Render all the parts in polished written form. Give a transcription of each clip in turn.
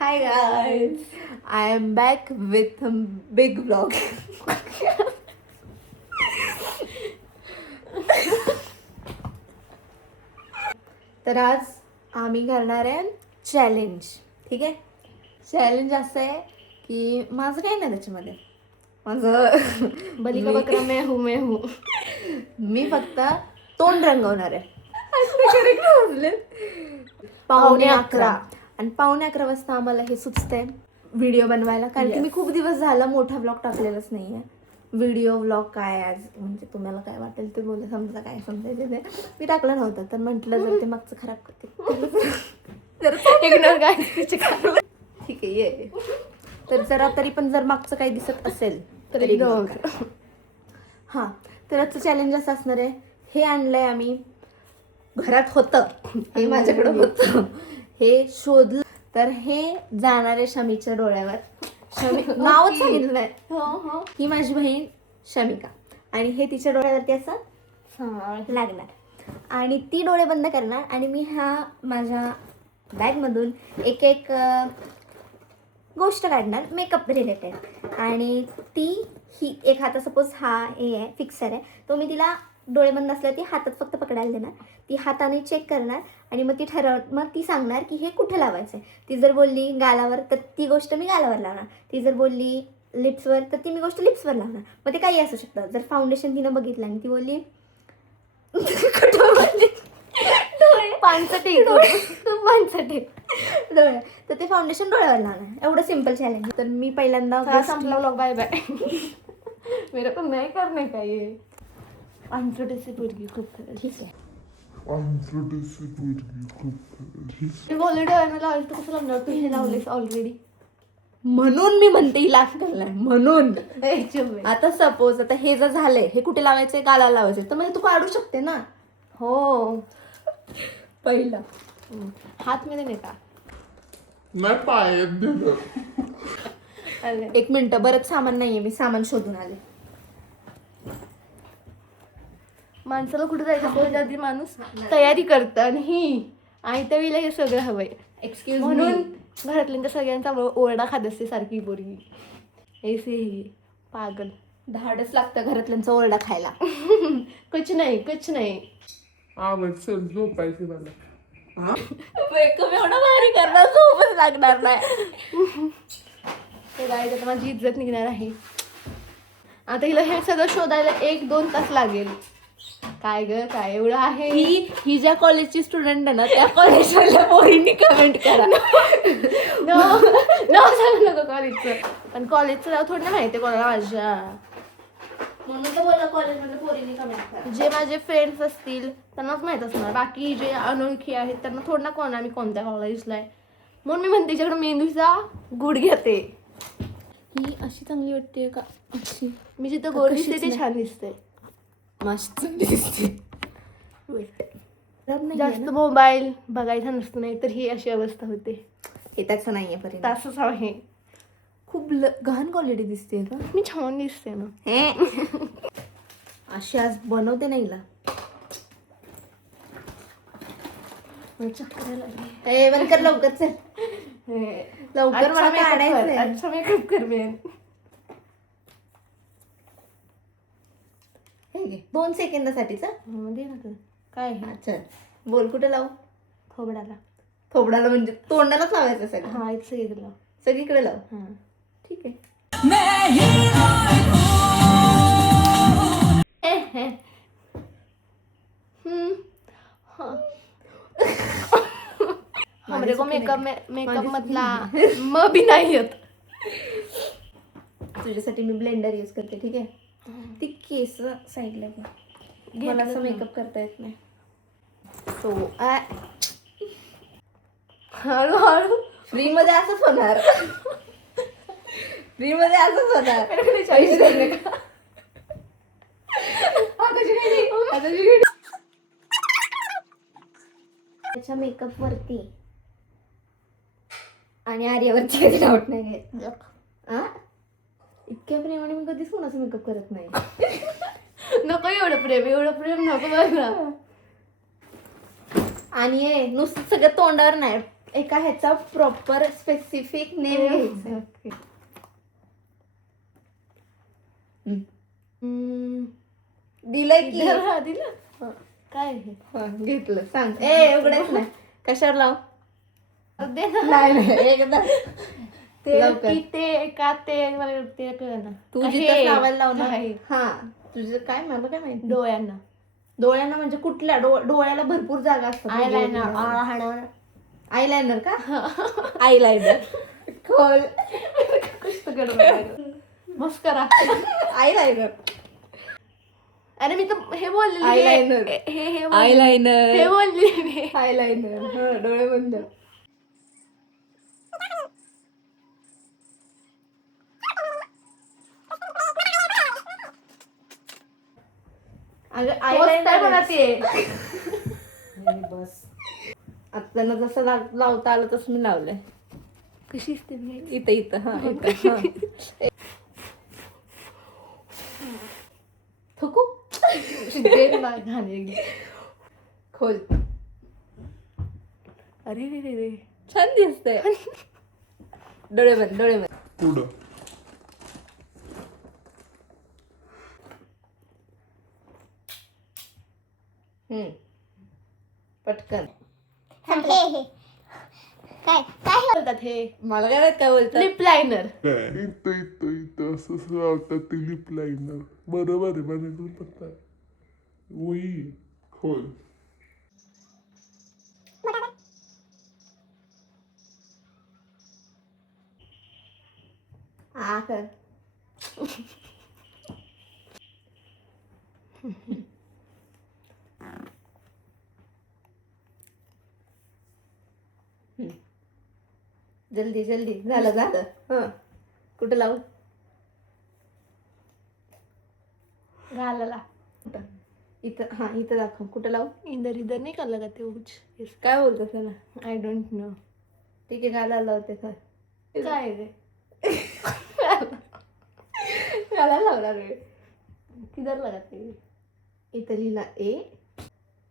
Hi guys, I am back with a big vlog. तर आज आम्ही करणार आहे चॅलेंज. ठीक आहे, चॅलेंज असं आहे की माझं काही नाही त्याच्यामध्ये. माझं बली का बकरा मैं हूँ. मी फक्त तोंड रंगवणार आहे. 11:15 आणि 11:15 वाजता आम्हाला हे सुचतंय व्हिडिओ बनवायला, कारण की मी खूप दिवस झाला मोठा व्लॉग टाकलेलाच नाहीये. व्हिडिओ व्लॉग काय आज म्हणजे तुम्हाला काय वाटेल ते बोला, समजा काय समजायचं ते मी टाकलं नव्हतं. तर म्हटलं जर ते मागचं खराब करते इग्नोर काय ठीक आहे ये. तर जरा तरी पण जर मागचं काही दिसत असेल तर तरी ignore ignore करा. हां, तर आजचं चॅलेंज असं असणार आहे. हे आणलंय आम्ही, घरात होतं हे, माझ्याकडं होतं हे, शोधलं तर हे जाणार आहे शमीच्या डोळ्यावर. शमी नावच सांगितलं नाही. हो. ही माझी बहीण शमिका आणि हे तिच्या डोळ्यावरती असं लागणार आणि ती डोळे बंद करणार आणि मी ह्या माझ्या बॅगमधून एक एक गोष्ट काढणार मेकअप रिलेटेड. आणि ती ही एक हात सपोज हा हे आहे फिक्सर आहे, तो मी तिला डोळे बंद असल्या ती हातात फक्त पकडायला देणार. ती हाताने चेक करणार आणि मग मग ती सांगणार की हे कुठे लावायचं आहे. ती जर बोलली गालावर तर ती गोष्ट मी गालावर लावणार. ती जर बोलली लिप्सवर तर ती मी गोष्ट लिप्सवर लावणार. मग ते काही असू शकतं. जर फाउंडेशन तिनं बघितलं आणि ती बोलली पानसटे डोळे, तर ते फाउंडेशन डोळ्यावर लावणार. एवढं सिम्पल चॅलेंज. तर मी पहिल्यांदा संपला व्लॉग. Bye bye. मेरे को नहीं करने का ये. अंतरटेची पोरगी खूप ठीक आहे. मी बोलले डोळ्यानं लावलं तर कसं लावणार तू? हे लावलेस ऑलरेडी म्हणून मी म्हणते हिला अक्कल नाही म्हणून. आता सपोज आता हे जर झालंय, हे कुठे लावायचंय, गालाला लावायचंय, तर म्हणजे तू काढू शकते ना. हो. पहिला हात मध्ये नाही का? नाही पायात दिलं. एक मिनिट, बरंच सामान नाहीये, मी सामान शोधून आले. माणसाला कुठे जायचं असलं आधी माणूस तयारी करतं आणि त्या वेळेला हे सगळं हवंय. एक्सक्यूज म्हणून घरातल्यांच्या सगळ्यांचा ओरडा खात असते सारखी पोरगी. ऐसे ही पागल. धाडच लागतं घरातल्यांचा ओरडा खायला. कुछ नाही. आवड चल झोपायची मला. मेकअप एवढा भारी करणार, झोपच लागणार नाही. ते गाडी आता माझी इज्जत निघणार आहे. आता हिला हे सगळं शोधायला 1-2 तास लागेल. काय ग काय एवढं आहे? ही ज्या कॉलेजची स्टुडंट आहे ना, त्या कॉलेजमधल्या पोरींनी कमेंट करा. नाव सांगू नको कॉलेजचं. पण कॉलेजचं नाव थोडं ना माहिती आहे कोणाला माझ्या. म्हणून तर बोला कॉलेजमधल्या पोरींनी कमेंट करा. जे माझे फ्रेंड्स असतील त्यांनाच माहीत असणार. बाकी जे अनोळखी आहेत त्यांना थोडं ना कोणा मी कोणत्या कॉलेजला आहे. म्हणून मी म्हणते तिच्याकडे मेंदूचा गुड घेते. ही अशी चांगली वाटते का अशी? मी जिथं गोड दिसते ते छान दिसते. मस्त दिसते. जास्त मोबाईल बघायचा नसतो, नाही तर ही अशी अवस्था होते. हे त्याचं नाहीये परिणाम. तसंच आहे. खूप घाण क्वालिटी दिसते का? मी छान दिसते ना. अशी आज बनवते नाही हिला. चक्कर लागली. ए बंद कर लवकर, चल लवकर, मला अच्छा काढायचंय. अच्छा मेकअप कर बेन. हे घे 2 सेकंदासाठीच. दे ना तर. काय आहे? चल बोल, कुठे लावू? थोबडाला. थोबडाला म्हणजे तोंडालाच लावायचं सगळं? हा एक सगळीकडे लाव. सगळीकडे लाव. हा ठीक आहे. हमरे को मेकअप मधला म भी नाही येत. तुझ्यासाठी मी ब्लेंडर यूज करते. ठीक आहे. ती केस साईडला घे, मला असं मेकअप करता येत नाही. सो हळूहळू फ्री मध्ये असंच होणार. फ्री मध्ये असंच होणार. त्याच्या मेकअप वरती आणि आर्यावरती कधी डाऊट नाही घ्यायचं. इतक्या प्रेमाने मी कधीच कोणाचा मेकअप करत नाही. नको एवढं प्रेम नको बघ. आणि नुसतं सगळं तोंडावर नाही, एका ह्याचा प्रॉपर स्पेसिफिक नेम घ्यायचा. ओके. दिलंय की दिलं. काय हे? घेतलं. सांग. ए उघडायच नाही. कशावर लाव. दे ना. नाही एकदा ते लवकर. की ते का ते मला ते कळलं. तू हे. जिथं लावायला लावणार. आहे. हा तुझं काय मला काय माहिती. डोळ्यांना. डोळ्यांना म्हणजे कुठल्या डोळ्याला भरपूर जागा असतात. आयलाइनर. आयलाइनर का. आयलाइनर खोल. मस्करा. आयलाइनर. अरे मी तर हे बोललेली. Eyeliner. हे आयलाइनर. हे बोललेली मी. आयलाइनर. डोळे बंद. आयलाइनर मला ते. बस आता त्यांना जसं लावता आलं तसं मी लावलंय. कशी असते मी? इथं इथं हा इथं हा. थुकू. खोल. अरे रे रे रे. छान दिसतंय. डोळे बंद. डोळे बंद. पुढं पटकन. काय बोलतात हे? मला काय माहित काय बोलतात. Lip liner. काय इथं इथं इथं असं लावतात ते लिप लाईनर. बरोबर आहे मला पण पत्ता आहे. वही खोल. आ कर. जल्दी जल्दी झालं झालं. हा कुठं लावू. घालाला. इथं हा इथं दाखव. कुठं लावू. इधर इधर नाही का लगा ते उच. काय बोलतो त्याला. I don't know. ठीक आहे घालायला लावते का. काय रे. घालायला लावणार मी. किधर लगा ते. इथं लिहिला ए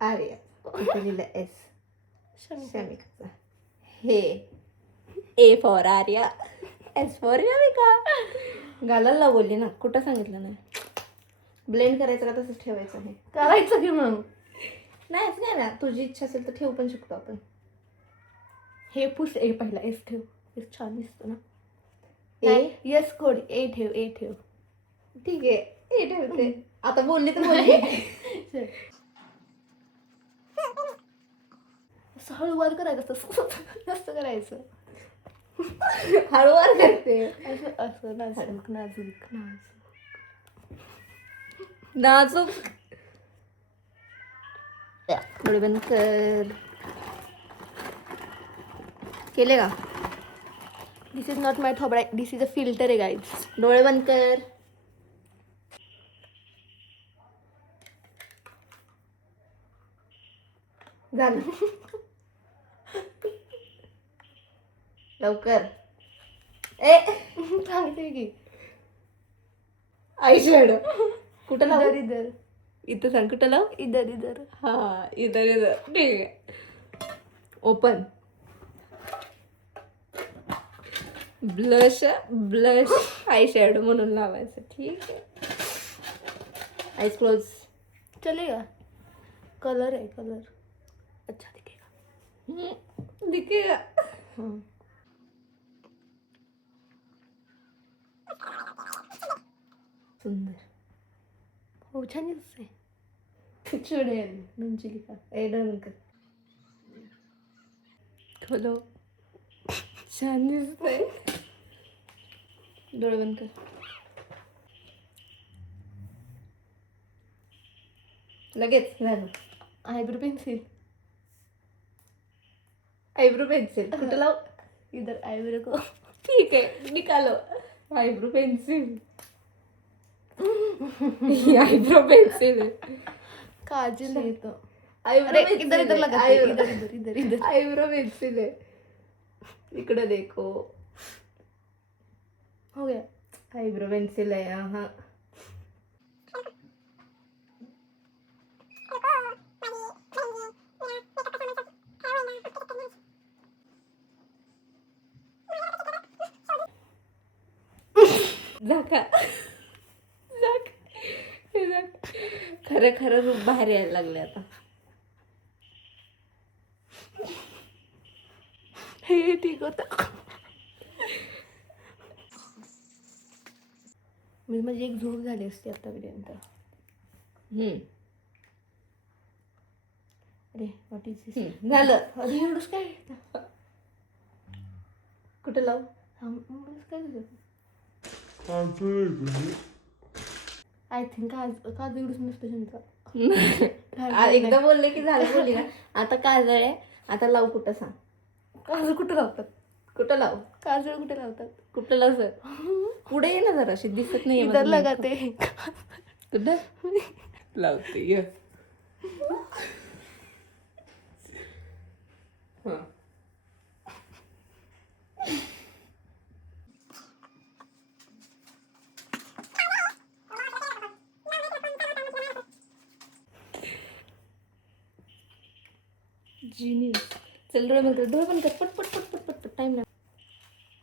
आर्या. इथं लिहिला एस शमिकाचा. हे A for Arya S for Shamika. घालायला लाव बोलली ना. कुठं सांगितलं नाही. ब्लेंड करायचं का तसंच ठेवायचं आहे. करायचं की मग. नाही असं काय ना. तुझी इच्छा असेल तर ठेवू पण शकतो आपण. हे पुस ए पहिला एस ठेव. एस छान दिसतो ना. ए यस कोड ए ठेव ए ठेव. ठीक आहे. ए ठेवते. आता बोलली तर बोलली. असं हळूवार करायचं असतं. जास्त करायचं. हळूवार करते. असं असं नाजूक नाजूक नाजूक. नाजूक. डोळे बंद कर. केले का. दिस इज नॉट माय थोबडा. दिस इज अ फिल्टर आहे गाईज. डोळे बंद कर. झालं. लवकर. ए सांगते की. Eye shade. कुठं लावू. इधर इधर इथं सांग. कुठं लावू. इधर इधर. हा इधर इधर. ठीक आहे. Open. Blush blush eye shadow म्हणून लावायचं. ठीक आहे. Eyes close. चलेगा. कलर है कलर. अच्छा दिखेगा. दिखेगा. सुंदर. हो छान दिसते. चुडेल मंजिलिका. ए डोळे बंद कर. खोलो. छान दिसतंय. डोळे बंद कर. लगेच झालं. Eyebrow pencil. Eyebrow pencil. कुठं लाव. इधर आयब्रो को. ठीक आहे. निकालो. Eyebrow pencil. Eyebrow pencil. Kajal है तो. आयब्रो इधर इधर लगा. इधर इधर इधर इधर. आयब्रो पेन्सिल आहे. इकडे देखो. हो गया. आयब्रो पेन्सिल आहे. हा झाका खरं खरं रूप बाहेर यायला लागले आता. हे ठीक होतं. म्हणजे माझी एक झोप झाली असती आतापर्यंत. अरे व्हॉट इज दिस. झालं. अरे एवढंच काय. कुठं लावू? काय झालं. काजळ आहे का हे? आय थिंक आज एवढंच नसतं जनता. एकदा बोलले की झालं बोलली ना. आता काजळ आहे, आता लावू कुठं सांग. काजळ कुठं लावतात. कुठं लावू? काजळ कुठे लावतात. कुठं लावू सर? पुढे ये ना जरा, दिसत नाही इधर लगाते. कुठं लावते ये. जिनियस. चल डोळे बंद कर, डोळे बंद कर, पट पट पट पट पट पट. टाइम लागतो.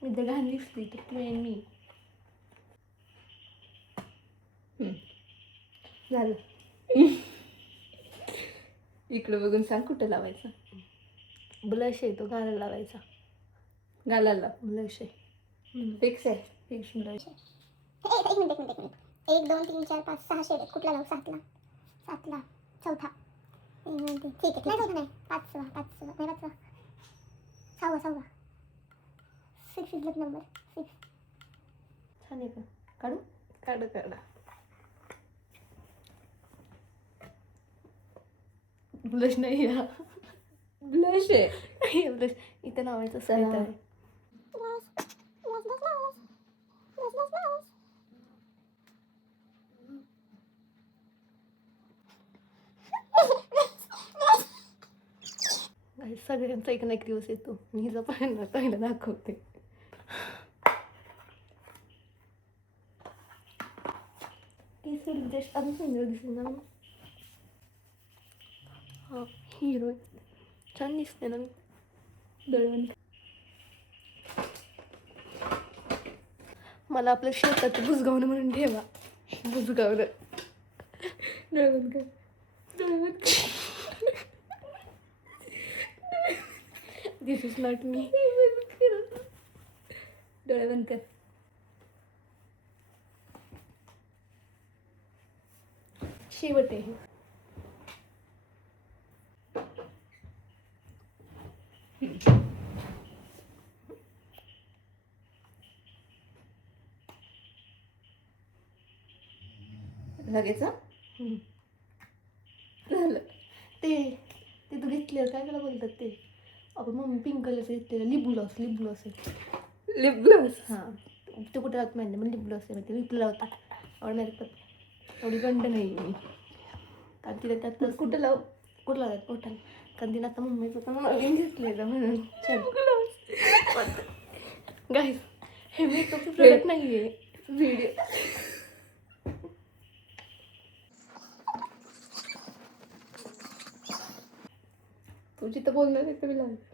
मी तर घाण दिसली तर तू आणि मी. झालं. इकडे बघून सांग कुठं लावायचं. ब्लश आहे तो गालाला लावायचा. गालाला लाव. ब्लश आहे. फिक्स आहे. Fix blush. एक मिनिट 1 2 3 4 5 6 शेड आहेत. कुठला लावू? 7ला चौथा. ठीक आहे. नाही चौथा नाही, पाचवा नाही, पाचवा सहावा 6 इज द नंबर 6. छान आहे का. काढू. काढा. ब्लश नाही हा. ब्लश आहे. ब्लश इथे लावायचं असं चला. काहीतरी. सगळ्यांचा एक ना एक दिवस येतो आणि हिचा पहिला दाखवते. जस्ट अजून सुंदर दिसते ना. हा हिरो छान दिसते ना. डोळे. मला आपल्या शेतात बुजगावणं म्हणून ठेवा. बुजगावणं. डोळे बंद कर. दिस इज नॉट मी. डोळे बंद कर. शेवट आहे. लगेच झालं. ते तू घेतलेलं काय त्याला बोलतात ते. आपण मम्मी पिंक कलरचं घेतलेलं लिप ग्लॉस आहे. Lip gloss. हां ते कुठे राहत माहिती पण लिप ग्लॉस आहे. ते लिपला लावतात ऑर्डर एवढी गंड नाही मी. कारण तिला त्यात कुठं लावू? कुठं लावतात पोटाला. कारण तिला आता मम्मीचं पण नवीन घेतलेलं म्हणून. गाईस हे मेकअपचं प्रोडक्ट नाही आहे. व्हिडिओ. तू जिथं बोलणार आहे तर मी लावतो.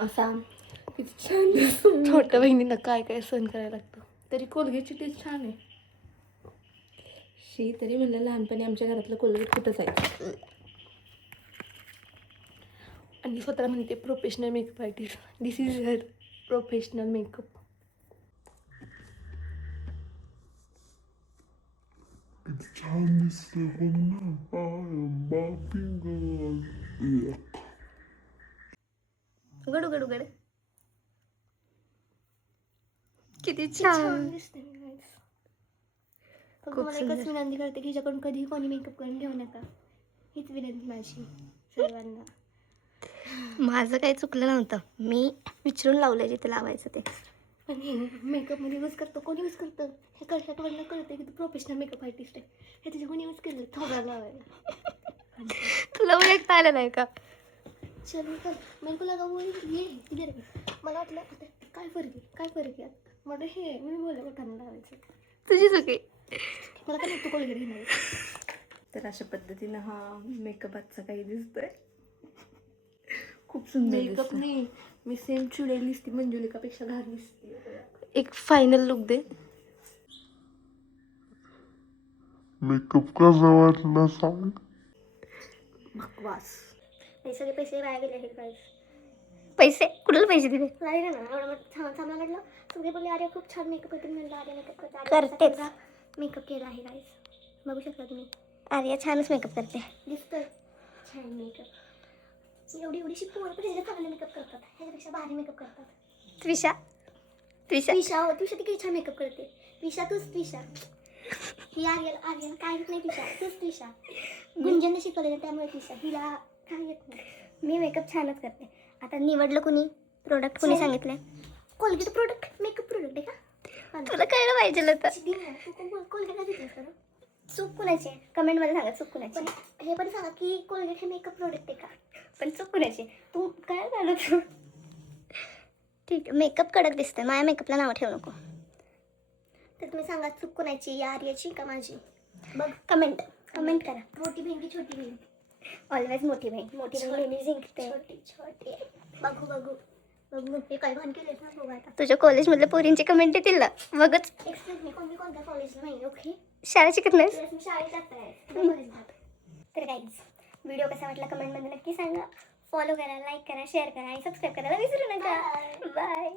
असा किती छान दिसतो. छोट्या बहिणींना काय काय सहन करायला लागतं. तरी कोलगेटची टेस्ट छान आहे. शी तरी म्हणलं लहानपणी आमच्या घरातलं कोलगेट कुठं जायचं. आणि स्वतःला म्हणते professional makeup artist. This is her professional makeup. किती छान दिसते बघ ना. बापी गर्ल. उघड किती छान दिसते. फक्त खूप मला सुंदर. एकच विनंती करते की हिच्याकडून कधीही कोणी मेकअप करून घेऊ नका. हीच विनंती माझी सर्वांना. माझं काही चुकलं नव्हतं, मी विचारून लावलं जिथे लावायचं ते. पण हे मेकअपमध्ये यूज करतो, कोणी यूज करतं? हे ह्याकडनं कळतं की तू प्रोफेशनल मेकअप आर्टिस्ट आहे. हे तुझ्या कोणी यूज केलं थोडा लावायला. तुला ओळखता आलं नाही का? चल चल मेरे को लगा वो ये इधर है. मला वाटलं आता काय फरक आहे मला हे मी बोलले कान लावायचं. तुझी चुकी. मला काय तू कोळगेट घेणार आहे. तर अशा पद्धतीनं हा मेकअप आजचा काही दिसतोय. खूप सुंदर मेकअप दिसतोय. नाही, मी सेम चुडेल दिसते, मंजुलिकापेक्षा घाण दिसते. एक फायनल लुक दे. मेकअप कसा वाटला सांग. बकवास. हे सगळे पैसे वाया गेले आहेत गाईस. पैसे कुठले पैसे दिले? नाही ना एवढं थांबला म्हटलं. सगळे बोलले अरे खूप छान मेकअप करते. म्हणलं अरे मेकअप करतेच. मेकअप केला आहे गाईस. बघू शकता तुम्ही. आर्या छानच मेकअप करते. दिसतोय छान मेकअप. एवढीशी पोरं पण ह्याच्या चांगले मेकअप करतात. ह्याच्यापेक्षा भारी मेकअप करतात. त्विषा त्विषा त्विषा त्विषा ती किती छान मेकअप करते. त्विषा तूच त्विषा. ही आर्यन काय येत नाही. त्विषा तूच त्विषा. गुंजनने शिकवलेलं त्यामुळे त्विषा. हिला काय येत नाही. मी मेकअप छानच करते. आता निवडलं कुणी? प्रोडक्ट कुणी सांगितलंय? कोलगेट प्रोडक्ट मेकअप प्रोडक्ट आहे का? तुला कळलं पाहिजे होतं. कोलगेट का देतेस बरं? चूक कुणाची आहे? कमेंटमध्ये सांगा चूक कुणाची पण आहे. हे पण सांगा की कोलगेट हे मेकअप प्रोडक्ट आहे का? पण चूक कुणाची आहे? तू काय झालं तू? ठीक आहे, मेकअप कडक दिसतोय. माझ्या मेकअपला नाव ठेवू नको. तर तुम्ही सांगा चूक कोणाची, या आर्याची का माझी? बघ कमेंट करा. मोठी बहीण की छोटी बहीण? ऑलवेज मोठी बहीण नेहमी जिंकते. छोटी छोटी. बघू हे काय भान केलेस ना बघू आता. तुझ्या कॉलेजमधल्या पोरींची कमेंट येतील ना, बघच. एक्सप्लेन मी कोणत्या कॉलेजला नाही. ओके शाळा शिकत नाहीस. मी शाळेत जाताय कॉलेजला. तर गाईज व्हिडिओ कसा वाटला कमेंटमध्ये नक्की सांगा. फॉलो करा, लाईक करा, शेअर करा आणि सबस्क्राईब करायला विसरू नका. बाय.